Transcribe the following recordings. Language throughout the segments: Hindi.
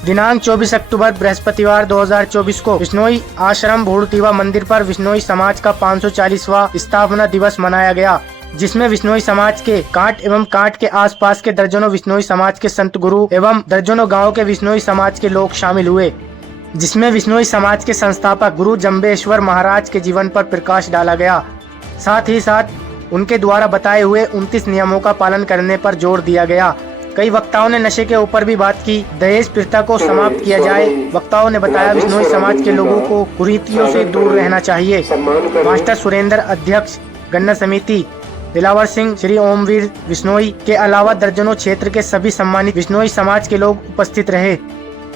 दिनांक 24 अक्टूबर बृहस्पतिवार 2024 को विश्नोई आश्रम भूड़तीवा मंदिर पर विश्नोई समाज का 540वां स्थापना दिवस मनाया गया, जिसमें विश्नोई समाज के कांट एवं कांट के आसपास के दर्जनों विश्नोई समाज के संत गुरु एवं दर्जनों गाँव के विश्नोई समाज के लोग शामिल हुए, जिसमें विश्नोई समाज के संस्थापक गुरु जम्बेश्वर महाराज के जीवन पर प्रकाश डाला गया। साथ ही साथ उनके द्वारा बताए हुए 29 नियमों का पालन करने पर जोर दिया गया। कई वक्ताओं ने नशे के ऊपर भी बात की, दहेज प्रथा को समाप्त किया जाए। वक्ताओं ने बताया विश्नोई समाज के लोगों को कुरीतियों से दूर रहना चाहिए। मास्टर सुरेंद्र, अध्यक्ष गन्ना समिति दिलावर सिंह, श्री ओमवीर विश्नोई के अलावा दर्जनों क्षेत्र के सभी सम्मानित विश्नोई समाज के लोग उपस्थित रहे।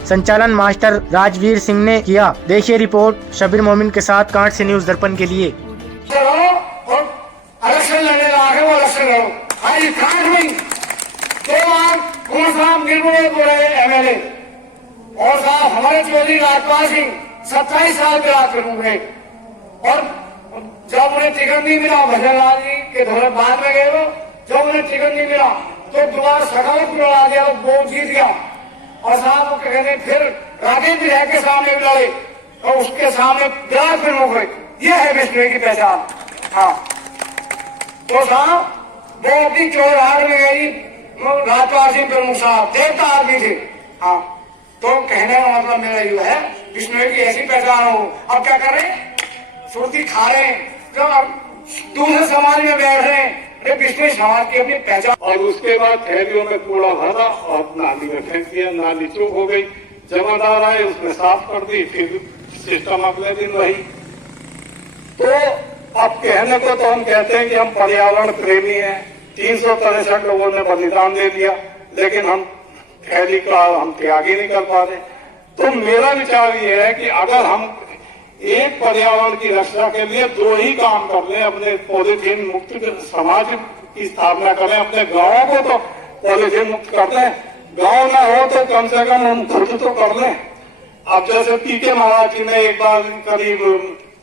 संचालन मास्टर राजवीर सिंह ने किया। देखिए रिपोर्ट शबीर मोमिन के साथ कांट से न्यूज दर्पण के लिए। एमएलए और साहब हमारे चौधरी राजपाल सिंह 27 साल के राज प्रमुख है, और जब उन्हें टिकट नहीं मिला भजन लाल जी के थोड़े बाद में गए, वो जब उन्हें टिकट नहीं मिला तो दोबारा सकावत लड़ा दिया, वो जीत गया। और साहब वो कहते फिर राजेंद्र विधायक के सामने भी लड़े और उसके सामने विराट प्रमुख है। ये है विश्नोई की पहचान। हाँ तो साहब वो अपनी चौराहाट में गई, राजपाल सिंह प्रमुख साहब देवता आदमी थे। हाँ तो कहने का मतलब मेरा ये है विश्नोई की ऐसी पहचान हो। अब क्या कर रहे हैं, सुर्ती खा रहे हैं, जब दूसरे समाज में बैठ रहे हैं, विश्नोई समाज की अपनी पहचान। और उसके बाद थैलियों में कूड़ा भरा और नाली में फेंक दिया, नाली चूक हो गई, जमादार आए उसने साफ कर दी, फिर सिस्टम अगले दिन वही। तो अब कहने को तो हम कहते हैं कि हम पर्यावरण प्रेमी हैं, 363 लोगों ने बलिदान दे दिया, लेकिन हम थैली का हम त्याग ही नहीं कर पा रहे। तो मेरा विचार ये है कि अगर हम एक पर्यावरण की रक्षा के लिए 2 ही काम कर लें, अपने पॉलीथीन मुक्त समाज की स्थापना करें, अपने गांवों को तो पॉलीथीन मुक्त कर लें, गांव ना हो तो कम से कम हम खुद तो कर लें। अब जैसे पीके महाराज जी ने एक बार करीब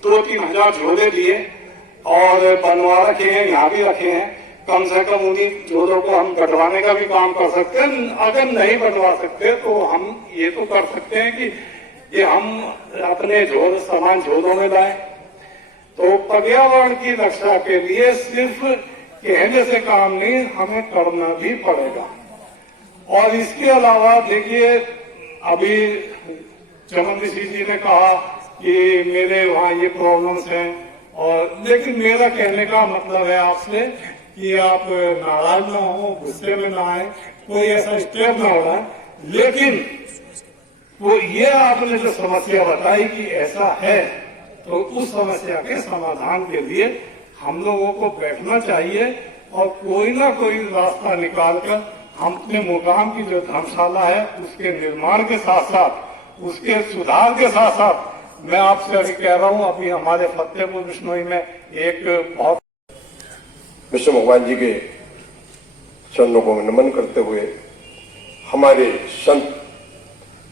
2-3 हजार झोले लिए और बनवा रखे हैं, यहाँ भी रखे हैं, कम से कम उन्हीं झोलों को हम बंटवाने का भी काम कर सकते हैं। अगर नहीं बंटवा सकते तो हम ये तो कर सकते हैं कि हम अपने झोल सामान झोलों में लाएं। तो पर्यावरण की रक्षा के लिए सिर्फ कहने से काम नहीं, हमें करना भी पड़ेगा। और इसके अलावा देखिए, अभी चमन ऋषि जी ने कहा कि मेरे वहाँ ये प्रॉब्लम्स हैं, और लेकिन मेरा कहने का मतलब है आपसे कि आप नाराज ना हो, गुस्से में ना आए, कोई ऐसा स्टेप ना होना, लेकिन वो ये आपने जो समस्या बताई कि ऐसा है, तो उस समस्या के समाधान के लिए हम लोगों को बैठना चाहिए और कोई ना कोई रास्ता निकालकर हम अपने मुकाम की जो धर्मशाला है उसके निर्माण के साथ साथ, उसके सुधार के साथ साथ, मैं आपसे अभी कह रहा हूँ, अभी हमारे फतेहपुर विश्नोई में एक बहुत विष्णु भगवान जी के चरणों को नमन करते हुए हमारे संत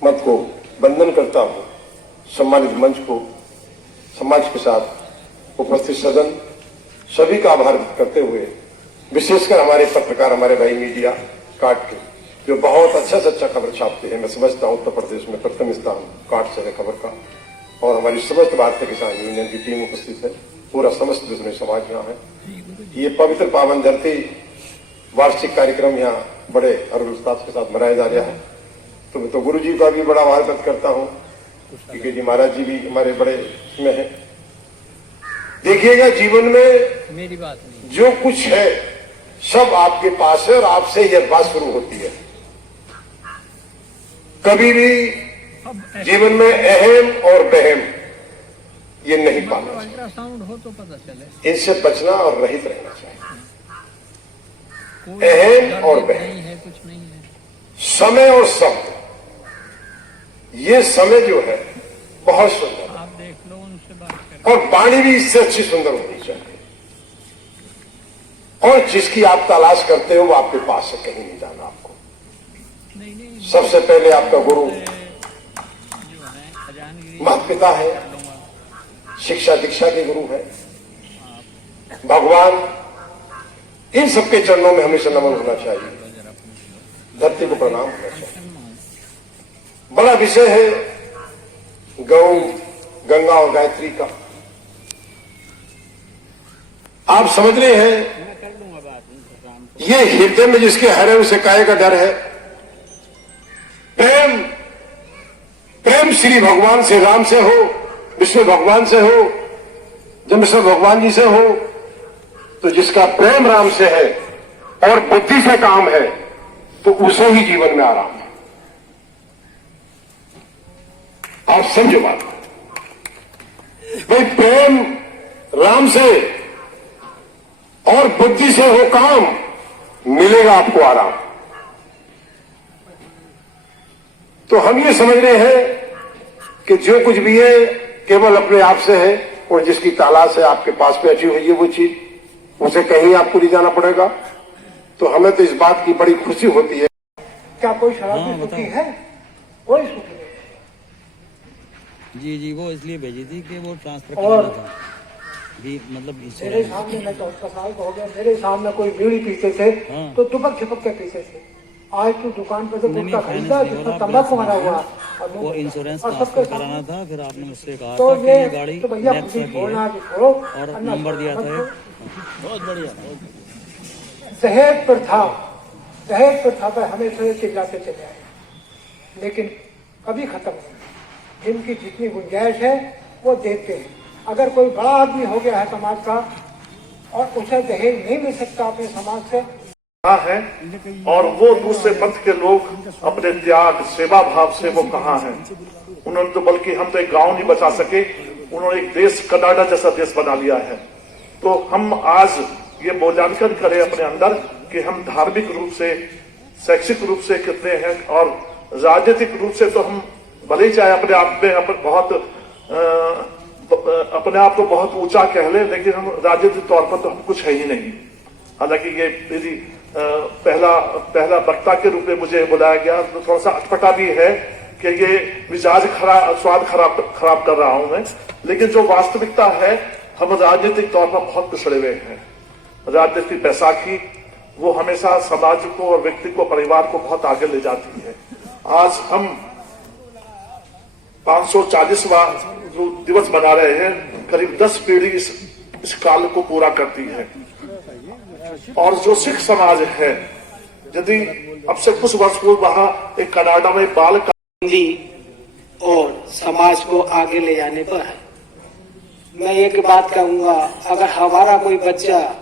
मत को वंदन करता हूँ। सम्मानित मंच को, समाज के साथ उपस्थित सदन सभी का आभार व्यक्त करते हुए, विशेषकर हमारे पत्रकार, हमारे भाई मीडिया काट के जो बहुत अच्छा से अच्छा खबर छापते हैं। मैं समझता हूँ उत्तर प्रदेश में प्रथम स्थान काट से है खबर का, और हमारी समस्त भारतीय किसान यूनियन की टीम उपस्थित है, पूरा समस्त विश्नोई समाज यहाँ है। ये पवित्र पावन धरती वार्षिक कार्यक्रम यहाँ बड़े हर्षोल्लास के साथ मनाया जा रहा है। तो मैं तो गुरु जी का भी बड़ा आभार व्यक्त करता हूँ, क्योंकि जी महाराज जी भी हमारे बड़े इसमें है। देखिएगा, जीवन में मेरी बात नहीं, जो कुछ है सब आपके पास है और आपसे यह बात शुरू होती है। कभी भी जीवन में अहम और बहम ये नहीं पाना चाहिए, अल्ट्रासाउंड हो तो पता चले, इनसे बचना और रहित रहना चाहिए। अहम और बहम, कुछ नहीं है, समय और शब्द, ये समय जो है बहुत सुंदर, आप देख लो, उनसे बात करें। और वाणी भी इससे अच्छी सुंदर होनी चाहिए, और जिसकी आप तलाश करते हो वो आपके पास है, कहीं नहीं जाना आपको। सबसे पहले आपका गुरु माता पिता है, शिक्षा दीक्षा के गुरु है, भगवान, इन सबके चरणों में हमेशा नमन होना चाहिए, धरती को प्रणाम होना चाहिए। बड़ा विषय है गौ, गंगा और गायत्री का। आप समझ रहे हैं, ये हृदय में जिसके हरे उसे काहे का डर है। प्रेम प्रेम श्री भगवान से, राम से हो, विष्णु भगवान से हो, जमेश्वर भगवान जी से हो, तो जिसका प्रेम राम से है और बुद्धि से काम है तो उसे ही जीवन में आराम है। आप समझो बात भाई, प्रेम राम से और बुद्धि से हो काम, मिलेगा आपको आराम। तो हम ये समझ रहे हैं कि जो कुछ भी है केवल अपने आप से है, और जिसकी तलाश है आपके पास में अची हुई है वो चीज, उसे कहीं आपको ले जाना पड़ेगा। तो हमें तो इस बात की बड़ी खुशी होती है। क्या कोई शराबी सुखी है? कोई सुखी नहीं। जी वो इसलिए भेजी थी कि वो ट्रांसफर और करना था भी, मतलब मेरे सामने, मैं 14 साल का हो गया, मेरे सामने कोई बीड़ी पीते थे हाँ। तो दुपक छिपक के पीते थे। आज तो दुकान पर से गुटखा खरीदा जिसमें तंबाकू भरा हुआ वो इंश्योरेंस और सबके ट्रांसफर कराना था। फिर आपने मुझसे कहा तो था कि ये गाड़ी तो भैया नेक्स्ट खुद की छोड़ना है कि छोड़ो, और अन्ना नंबर दिया था छोड़ो। बहुत बढ़िया। दहेज प्रथा पर हमेशा ये चिल्लाते चले आए, लेकिन कभी खत्म नहीं। जिनकी जितनी गुंजाइश है वो देते हैं। अगर कोई बड़ा आदमी हो गया है समाज का और उसे दहेज नहीं मिल सकता अपने समाज से, है और वो दूसरे पंथ के लोग अपने त्याग सेवा भाव से वो कहाँ हैं। उन्होंने तो बल्कि हम तो एक गांव नहीं बचा सके, उन्होंने एक देश कनाडा जैसा देश बना लिया है। तो हम आज ये मूल्यांकन करें अपने अंदर कि हम धार्मिक रूप से, शैक्षिक रूप से कितने हैं, और राजनीतिक रूप से तो हम भले ही चाहे अपने आप में अपने आप को बहुत ऊंचा कह ले, लेकिन हम राजनीतिक तौर पर तो हम कुछ है ही नहीं। हालांकि ये मेरी पहला वक्ता के रूप में मुझे बुलाया गया तो थोड़ा सा अटपटा भी है कि ये मिजाज स्वाद खराब कर रहा हूं मैं, लेकिन जो वास्तविकता है हम राजनीतिक तौर पर बहुत पिछड़े हुए हैं। राजनीतिक बैसाखी वो हमेशा समाज को और व्यक्ति को, परिवार को बहुत आगे ले जाती है। आज हम 540वां दिवस मना रहे हैं, करीब 10 पीढ़ी इस काल को पूरा करती है। और जो सिख समाज है, यदि अब से कुछ वर्ष पूर्व वहां एक कनाडा में बाल और समाज को आगे ले जाने पर है। मैं एक बात कहूंगा, अगर हमारा कोई बच्चा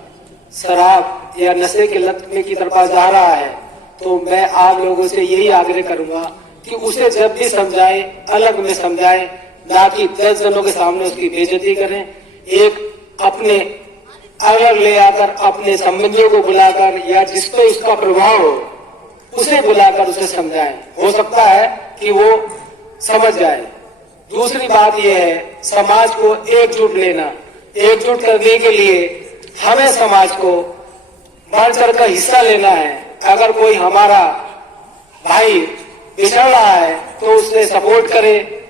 शराब या नशे के लत में की तरफ जा रहा है तो मैं आप लोगों से यही आग्रह करूंगा कि उसे जब भी समझाए अलग में समझाए, ना कि 10 जनों के सामने उसकी बेइज्जती करें। एक अपने अलग ले आकर अपने संबंधियों को बुलाकर या जिस पे उसका प्रभाव हो उसे बुलाकर उसे समझाएं। हो सकता है कि वो समझ जाए। दूसरी बात यह है, समाज को एकजुट लेना। एकजुट करने के लिए हमें समाज को बढ़ चढ़ कर हिस्सा लेना है। अगर कोई हमारा भाई पिछड़ रहा है तो उससे सपोर्ट करे।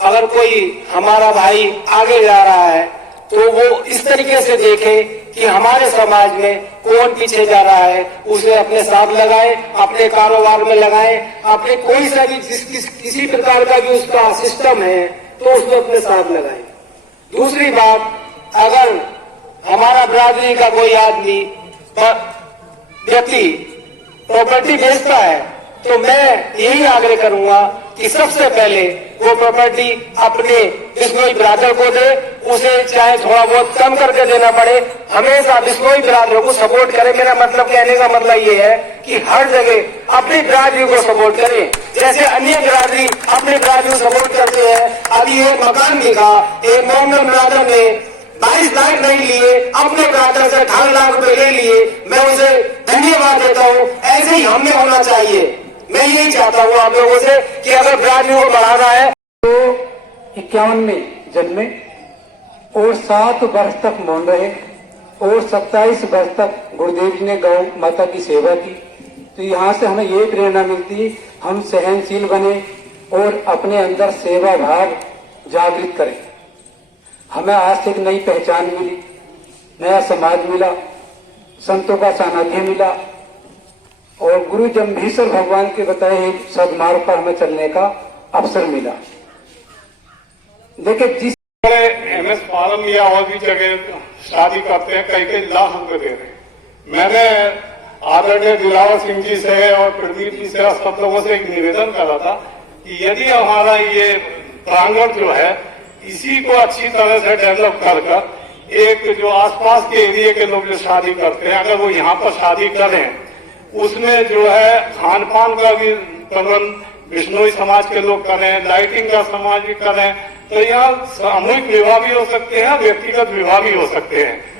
अगर कोई हमारा भाई आगे जा रहा है तो वो इस तरीके से देखे कि हमारे समाज में कौन पीछे जा रहा है, उसे अपने साथ लगाए, अपने कारोबार में लगाए, अपने कोई सा भी किसी प्रकार का भी उसका सिस्टम है तो उसको अपने साथ लगाए। दूसरी बात, अगर हमारा बिरादरी का कोई आदमी व्यक्ति प्रॉपर्टी बेचता है तो मैं यही आग्रह करूंगा कि सबसे पहले वो प्रॉपर्टी अपने बिश्नोई ब्रादर को दे। उसे चाहे थोड़ा बहुत कम करके देना पड़े, हमेशा बिश्नोई ब्रादर को सपोर्ट करे। मेरा मतलब कहने का मतलब ये है कि हर जगह अपनी बिरादरी को सपोर्ट करें, जैसे अन्य बिरादरी अपनी बिरादरी को सपोर्ट करते हैं। अभी एक मकान बिका, एक मोहम्मद ब्रादर ने 22 लाख नहीं लिए, अपने ब्रादर से 18 लाख रुपए ले लिए। मैं उसे धन्यवाद देता हूँ। ऐसे ही हमने होना चाहिए। मैं यही चाहता हूँ आप लोगों से कि अगर बिरादरी को बढ़ाना है तो 51 में जन्मे और 7 वर्ष तक मौन रहे और 27 वर्ष तक गुरुदेव जी ने गौ माता की सेवा की। तो यहाँ से हमें ये प्रेरणा मिलती, हम सहनशील बने और अपने अंदर सेवा भाव जागृत करें। हमें आज से एक नई पहचान मिली, नया समाज मिला, संतों का सानिध्य मिला और गुरु जम्भीश्वर भगवान के बताए सदमार्ग पर हमें चलने का अवसर मिला। देखिए जिस MS फार्म या और भी जगह शादी करते हैं, कई कई लाख रुपए दे रहे हैं। मैंने आदरणीय दिलावर सिंह जी से और प्रदीप जी से सब लोगों से एक निवेदन करा था कि यदि हमारा ये प्रांगण जो है इसी को अच्छी तरह से डेवलप कर एक जो आसपास के एरिया के लोग जो शादी करते हैं, अगर वो यहाँ पर शादी करें, उसमें जो है खान पान का भी प्रबंध बिश्नोई समाज के लोग करें, लाइटिंग का समाज भी करें, तो यहाँ सामूहिक विवाह भी हो सकते हैं, व्यक्तिगत विवाह भी हो सकते हैं।